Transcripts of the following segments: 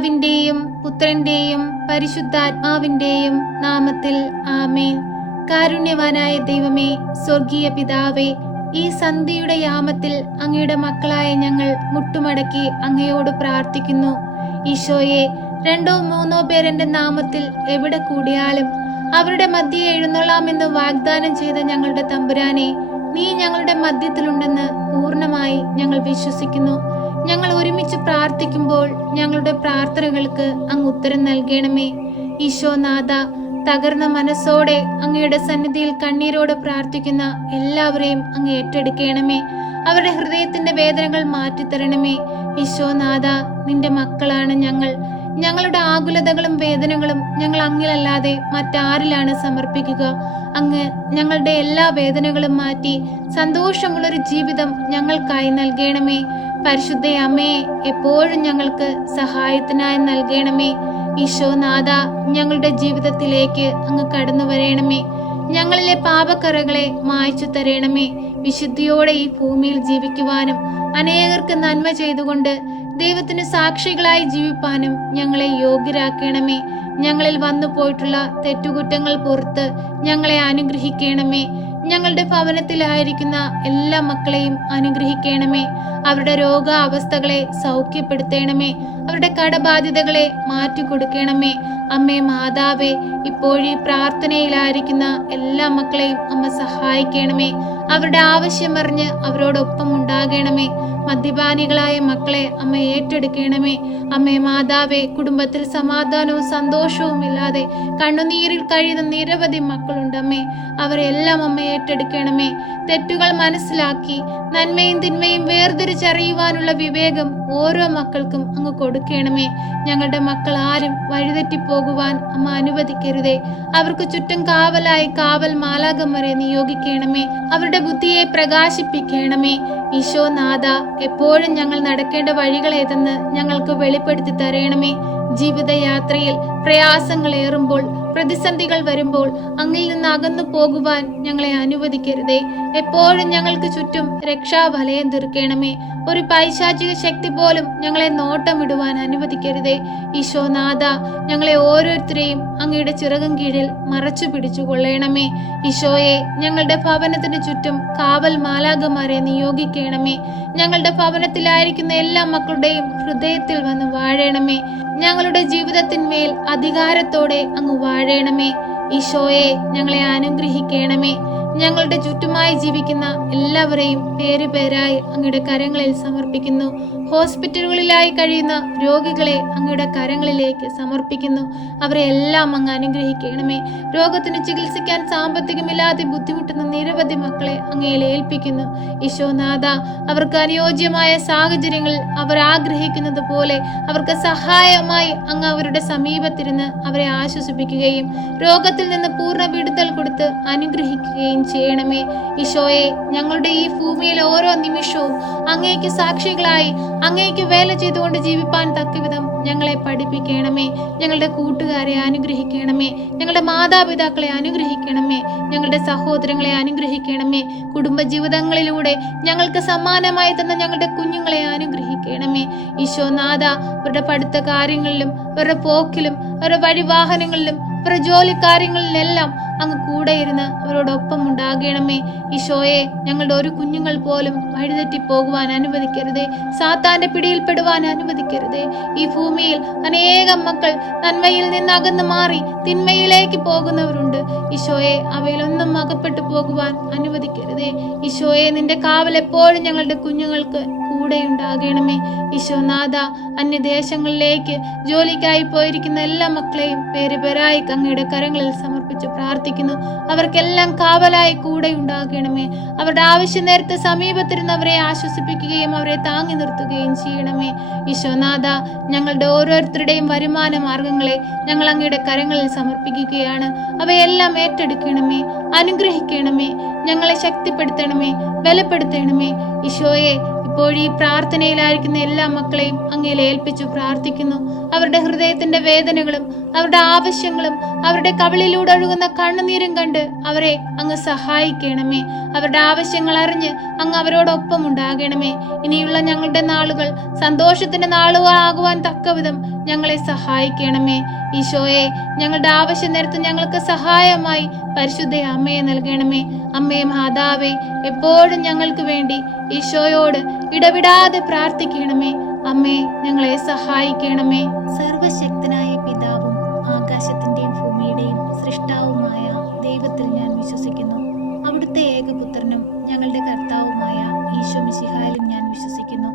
പിതാവിന്റെയും പുത്രന്റെയും പരിശുദ്ധാത്മാവിന്റെയും നാമത്തിൽ ആമേൻ. കാരുണ്യവാനായ ദൈവമേ, സ്വർഗീയ പിതാവേ, ഈ സന്ധ്യയുടെ യാമത്തിൽ അങ്ങയുടെ മക്കളായ ഞങ്ങൾ മുട്ടുമടക്കി അങ്ങയോട് പ്രാർത്ഥിക്കുന്നു. ഈശോയെ, 2-3 പേർ എൻ്റെ നാമത്തിൽ എവിടെ കൂടിയാലും അവരുടെ മധ്യേ എഴുന്നള്ളാമെന്ന് വാഗ്ദാനം ചെയ്ത ഞങ്ങളുടെ തമ്പുരാനെ, നീ ഞങ്ങളുടെ മധ്യത്തിലുണ്ടെന്ന് പൂർണ്ണമായി ഞങ്ങൾ വിശ്വസിക്കുന്നു. ഞങ്ങൾ ഒരുമിച്ച് പ്രാർത്ഥിക്കുമ്പോൾ ഞങ്ങളുടെ പ്രാർത്ഥനകൾക്ക് അങ്ങ് ഉത്തരം നൽകണമേ. ഈശോനാഥ, തകർന്ന മനസ്സോടെ അങ്ങയുടെ സന്നിധിയിൽ കണ്ണീരോടെ പ്രാർത്ഥിക്കുന്ന എല്ലാവരെയും അങ്ങ് ഏറ്റെടുക്കണമേ. അവരുടെ ഹൃദയത്തിന്റെ വേദനകൾ മാറ്റിത്തരണമേ. ഈശോനാഥ, നിന്റെ മക്കളാണ് ഞങ്ങൾ. ഞങ്ങളുടെ ആകുലതകളും വേദനകളും ഞങ്ങൾ അങ്ങിലല്ലാതെ മറ്റാരിലാണ് സമർപ്പിക്കുക? അങ്ങ് ഞങ്ങളുടെ എല്ലാ വേദനകളും മാറ്റി സന്തോഷമുള്ളൊരു ജീവിതം ഞങ്ങൾക്കായി നൽകണമേ. പരിശുദ്ധ അമ്മയെ എപ്പോഴും ഞങ്ങൾക്ക് സഹായത്തിനായി നൽകണമേ. ഈശോനാഥ, ഞങ്ങളുടെ ജീവിതത്തിലേക്ക് അങ്ങ് കടന്നു വരണമേ. ഞങ്ങളിലെ പാപക്കറകളെ മായ്ച്ചു തരണമേ. വിശുദ്ധിയോടെ ഈ ഭൂമിയിൽ ജീവിക്കുവാനും അനേകർക്ക് നന്മ ചെയ്തുകൊണ്ട് ദൈവത്തിന് സാക്ഷികളായി ജീവിപ്പാനും ഞങ്ങളെ യോഗ്യരാക്കണമേ. ഞങ്ങളിൽ വന്നു പോയിട്ടുള്ള തെറ്റുകുറ്റങ്ങൾ പുറത്ത് ഞങ്ങളെ അനുഗ്രഹിക്കണമേ. ഞങ്ങളുടെ ഭവനത്തിലായിരിക്കുന്ന എല്ലാ മക്കളെയും അനുഗ്രഹിക്കണമേ. അവരുടെ രോഗാവസ്ഥകളെ സൗഖ്യപ്പെടുത്തണമേ. അവരുടെ കടബാധ്യതകളെ മാറ്റിക്കൊടുക്കണമേ. അമ്മേ മാതാവേ, ഇപ്പോഴീ പ്രാർത്ഥനയിലായിരിക്കുന്ന എല്ലാ മക്കളെയും അമ്മ സഹായിക്കണമേ. അവരുടെ ആവശ്യമറിഞ്ഞ് അവരോടൊപ്പം ഉണ്ടാകണമേ. മദ്യപാനികളായ മക്കളെ അമ്മ ഏറ്റെടുക്കണമേ. അമ്മേ മാതാവേ, കുടുംബത്തിൽ സമാധാനവും സന്തോഷവും ഇല്ലാതെ കണ്ണുനീരിൽ കഴിയുന്ന നിരവധി മക്കളുണ്ടമ്മേ. അവരെല്ലാം അമ്മ ഏറ്റെടുക്കണമേ. തെറ്റുകൾ മനസ്സിലാക്കി നന്മയും തിന്മയും വേർതിരിച്ചറിയുവാനുള്ള വിവേകം ഓരോ മക്കൾക്കും അങ്ങ് കൊടുക്കണമേ. ഞങ്ങളുടെ മക്കൾ ആരും വഴിതെറ്റിപ്പോകുവാൻ അമ്മ അനുവദിക്കരുതേ. അവർക്ക് ചുറ്റും കാവലായി കാവൽ മാലാഖമാരെ നിയോഗിക്കണമേ. അവരുടെ ബുദ്ധിയെ പ്രകാശിപ്പിക്കണമേ. ഈശോനാഥ, എപ്പോഴും ഞങ്ങൾ നടക്കേണ്ട വഴികൾ ഏതെന്ന് ഞങ്ങൾക്ക് വെളിപ്പെടുത്തി തരണമേ. ജീവിതയാത്രയിൽ പ്രയാസങ്ങൾ ഏറുമ്പോൾ, പ്രതിസന്ധികൾ വരുമ്പോൾ അങ്ങിൽ നിന്ന് അകന്നു പോകുവാൻ ഞങ്ങളെ അനുവദിക്കരുതേ. എപ്പോഴും ഞങ്ങൾക്ക് ചുറ്റും രക്ഷാവലയം തീർക്കണമേ. ഒരു പൈശാചിക ശക്തി പോലും ഞങ്ങളെ നോട്ടമിടുവാൻ അനുവദിക്കരുതേ. ഈശോനാഥ, ഞങ്ങളെ ഓരോരുത്തരെയും അങ്ങയുടെ ചിറകും കീഴിൽ മറച്ചു പിടിച്ചു കൊള്ളണമേ. ഈശോയെ, ഞങ്ങളുടെ ഭവനത്തിന് ചുറ്റും കാവൽ മാലാഖമാരെ നിയോഗിക്കണമേ. ഞങ്ങളുടെ ഭവനത്തിലായിരിക്കുന്ന എല്ലാ മക്കളുടെയും ഹൃദയത്തിൽ വന്ന് വാഴണമേ. ഞങ്ങളുടെ ജീവിതത്തിന്മേൽ അധികാരത്തോടെ അങ്ങ് വാഴണമേ. ഈശോയെ, ഞങ്ങളെ അനുഗ്രഹിക്കണമേ. ഞങ്ങളുടെ ചുറ്റുമായി ജീവിക്കുന്ന എല്ലാവരെയും പേരുപേരായി അങ്ങയുടെ കരങ്ങളിൽ സമർപ്പിക്കുന്നു. ഹോസ്പിറ്റലുകളിലായി കഴിയുന്ന രോഗികളെ അങ്ങയുടെ കരങ്ങളിലേക്ക് സമർപ്പിക്കുന്നു. അവരെ എല്ലാം അങ്ങ് അനുഗ്രഹിക്കണമേ. രോഗത്തിന് ചികിത്സിക്കാൻ സാമ്പത്തികമില്ലാതെ ബുദ്ധിമുട്ടുന്ന നിരവധി മക്കളെ അങ്ങയിൽ ഏൽപ്പിക്കുന്നു. ഈശോനാഥ, അവർക്ക് അനുയോജ്യമായ സാഹചര്യങ്ങളിൽ അവർ ആഗ്രഹിക്കുന്നത് പോലെ അവർക്ക് സഹായമായി അങ്ങ് അവരുടെ സമീപത്തിരുന്ന് അവരെ ആശ്വസിപ്പിക്കുകയും രോഗത്തിൽ നിന്ന് പൂർണ്ണ വിടുതൽ കൊടുത്ത് അനുഗ്രഹിക്കുകയും ചെയ്യണമേ. ഈശോയെ, ഞങ്ങളുടെ ഈ ഭൂമിയിലെ ഓരോ നിമിഷവും അങ്ങേക്ക് സാക്ഷികളായി അങ്ങേക്ക് വേല ചെയ്തുകൊണ്ട് ജീവിപ്പാൻ തക്കവിധം ഞങ്ങളെ പഠിപ്പിക്കണമേ. ഞങ്ങളുടെ കൂട്ടുകാരെ അനുഗ്രഹിക്കണമേ. ഞങ്ങളുടെ മാതാപിതാക്കളെ അനുഗ്രഹിക്കണമേ. ഞങ്ങളുടെ സഹോദരങ്ങളെ അനുഗ്രഹിക്കണമേ. കുടുംബജീവിതങ്ങളിലൂടെ ഞങ്ങൾക്ക് സമ്മാനമായി തന്ന ഞങ്ങളുടെ കുഞ്ഞുങ്ങളെ അനുഗ്രഹിക്കണമേ. ഈശോനാഥ, അവരുടെ പഠിത്ത കാര്യങ്ങളിലും അവരുടെ പോക്കിലും അവരുടെ വഴിവാഹനങ്ങളിലും അവരുടെ ജോലി കാര്യങ്ങളിലെല്ലാം അങ്ങ് കൂടെ ഇരുന്ന് അവരോടൊപ്പം ഉണ്ടാകണമേ. ഈശോയെ, ഞങ്ങളുടെ ഒരു കുഞ്ഞുങ്ങൾ പോലും വഴിതെറ്റിപ്പോകുവാൻ അനുവദിക്കരുതേ. സാത്താന്റെ പിടിയിൽപ്പെടുവാൻ അനുവദിക്കരുതേ. ഈ ഭൂമിയിൽ അനേകം മക്കൾ നന്മയിൽ നിന്ന് അകന്നു മാറി തിന്മയിലേക്ക് പോകുന്നവരുണ്ട്. ഈശോയെ, അവയിലൊന്നും അകപ്പെട്ടു പോകുവാൻ അനുവദിക്കരുതേ. ഈശോയെ, നിന്റെ കാവൽ എപ്പോഴും ഞങ്ങളുടെ കുഞ്ഞുങ്ങൾക്ക് കൂടെ ഉണ്ടാകണമേ. ഈശോനാഥ, അന്യദേശങ്ങളിലേക്ക് ജോലിക്കായി പോയിരിക്കുന്ന എല്ലാ മക്കളെയും പേരുപേരായി അങ്ങയുടെ കരങ്ങളിൽ സമർപ്പിച്ച് പ്രാർത്ഥിക്കുന്നു. അവർക്കെല്ലാം കാവലായി കൂടെ ഉണ്ടാകണമേ. അവരുടെ ആവശ്യ നേരത്തെ സമീപത്തിരുന്നവരെ ആശ്വസിപ്പിക്കുകയും അവരെ താങ്ങി നിർത്തുകയും ചെയ്യണമേ. ഈശോനാഥ, ഞങ്ങളുടെ ഓരോരുത്തരുടെയും വരുമാന മാർഗങ്ങളെ ഞങ്ങൾ അങ്ങയുടെ കരങ്ങളിൽ സമർപ്പിക്കുകയാണ്. അവയെല്ലാം ഏറ്റെടുക്കണമേ. അനുഗ്രഹിക്കണമേ. ഞങ്ങളെ ശക്തിപ്പെടുത്തണമേ, ബലപ്പെടുത്തണമേ. ഈശോയെ, ഇപ്പോൾ ഈ പ്രാർത്ഥനയിലായിരിക്കുന്ന എല്ലാ മക്കളെയും അങ്ങയിൽ ഏൽപ്പിച്ചു പ്രാർത്ഥിക്കുന്നു. അവരുടെ ഹൃദയത്തിന്റെ വേദനകളും അവരുടെ ആവശ്യങ്ങളും അവരുടെ കവിളിലൂടെ ഒഴുകുന്ന കണ്ണുനീരും കണ്ട് അവരെ അങ്ങ് സഹായിക്കണമേ. അവരുടെ ആവശ്യങ്ങൾ അറിഞ്ഞ് അങ്ങ് അവരോടൊപ്പം ഉണ്ടാകണമേ. ഇനിയുള്ള ഞങ്ങളുടെ നാളുകൾ സന്തോഷത്തിന്റെ നാളുകളാകുവാൻ തക്കവിധം ഞങ്ങളെ സഹായിക്കണമേ. ഈശോയെ, ഞങ്ങളുടെ ആവശ്യ നേരത്ത് ഞങ്ങൾക്ക് സഹായമായി പരിശുദ്ധ അമ്മയെ നൽകണമേ. അമ്മയെ മാതാവേ, എപ്പോഴും ഞങ്ങൾക്ക് വേണ്ടി ഈശോയോട് ഇടവിടാതെ പ്രാർത്ഥിക്കണമേ. അമ്മേ, ഞങ്ങളെ സഹായിക്കണമേ. സർവശക്തനായ പിതാവും ആകാശത്തിന്റെയും ഭൂമിയുടെയും സൃഷ്ടാവുമായ ദൈവത്തിൽ ഞാൻ വിശ്വസിക്കുന്നു. അവിടുത്തെ ഏകപുത്രനും ഞങ്ങളുടെ കർത്താവുമായ ഈശോ മിശിഹായിലും ഞാൻ വിശ്വസിക്കുന്നു.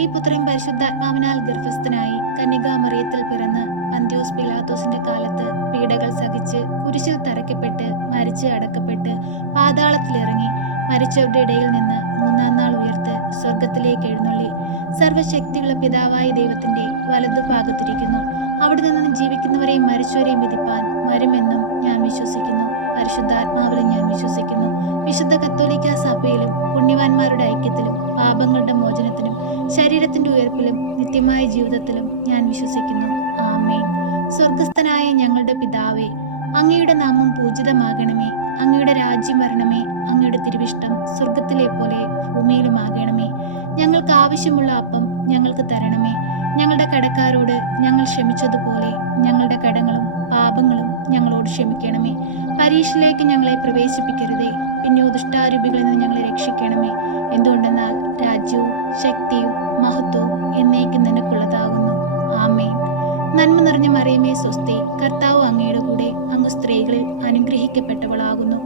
ഈ പുത്രൻ പരിശുദ്ധാത്മാവിനാൽ ഗർഭസ്ഥനായി കന്യകാമറിയത്തിൽ പിറന്ന് പന്ത്യോസ് പിലാത്തോസിന്റെ കാലത്ത് പീഡകൾ സഹിച്ച് കുരിശിൽ തറയ്ക്കപ്പെട്ട് മരിച്ച് അടക്കപ്പെട്ട് പാതാളത്തിലിറങ്ങി മരിച്ചവരുടെ ഇടയിൽ നിന്ന് മൂന്നാം നാൾ ഉയർത്ത് സ്വർഗത്തിലേക്ക് എഴുന്നള്ളി സർവശക്തിയുള്ള പിതാവായ ദൈവത്തിന്റെ വലതുഭാഗത്തിരിക്കുന്നു. അവിടെ നിന്ന് ജീവിക്കുന്നവരെയും മരിച്ചവരെയും വിധിപ്പാൻ വരുമെന്നും ഞാൻ വിശ്വസിക്കുന്നു. പരിശുദ്ധാത്മാവിലും ഞാൻ വിശ്വസിക്കുന്നു. വിശുദ്ധ കത്തോലിക്കാ സഭയിലും പുണ്യവാന്മാരുടെ ഐക്യത്തിലും പാപങ്ങളുടെ മോചനത്തിനും ശരീരത്തിന്റെ ഉയർപ്പിലും നിത്യമായ ജീവിതത്തിലും ഞാൻ വിശ്വസിക്കുന്നു. ആമേൻ. സ്വർഗസ്ഥനായ ഞങ്ങളുടെ പിതാവേ, അങ്ങയുടെ നാമം പൂജിതമാകണമേ. അങ്ങയുടെ രാജ്യം വരണമേ. അങ്ങയുടെ തിരുവിഷ്ടം സ്വർഗത്തിലെ പോലെ ഭൂമിയിലുമാകണമേ. ഞങ്ങൾക്ക് ആവശ്യമുള്ള അപ്പം ഞങ്ങൾക്ക് തരണമേ. ഞങ്ങളുടെ കടക്കാരോട് ഞങ്ങൾ ക്ഷമിച്ചതുപോലെ ഞങ്ങളുടെ കടങ്ങളും പാപങ്ങളും ഞങ്ങളോട് ക്ഷമിക്കണമേ. പരീക്ഷയിലേക്ക് ഞങ്ങളെ പ്രവേശിപ്പിക്കരുതേ, പിന്നെയോ ദുഷ്ടാരൂപികളിൽ നിന്ന് ഞങ്ങളെ രക്ഷിക്കണമേ. എന്തുകൊണ്ടെന്നാൽ രാജ്യവും ശക്തിയും മഹത്വവും എന്നേക്കും നിനക്കുള്ളതാകുന്നു. ആമേൻ. നന്മ നിറഞ്ഞ മറിയമേ സ്വസ്തി, കർത്താവ് അങ്ങയുടെ കൂടെ, അങ്ങ് സ്ത്രീകളിൽ അനുഗ്രഹിക്കപ്പെട്ടവളാകുന്നു.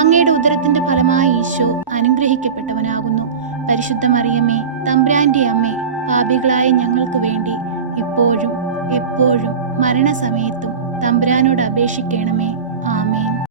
അങ്ങയുടെ ഉദരത്തിന്റെ ഫലമായ ഈശോ അനുഗ്രഹിക്കപ്പെട്ടവനാകുന്നു. പരിശുദ്ധ മറിയമേ, തമ്പുരാന്റെ അമ്മേ, പാപികളായ ഞങ്ങൾക്ക് വേണ്ടി ഇപ്പോഴും എപ്പോഴും മരണസമയത്തും തമ്പുരാനോട് അപേക്ഷിക്കണമേ. ആമേൻ.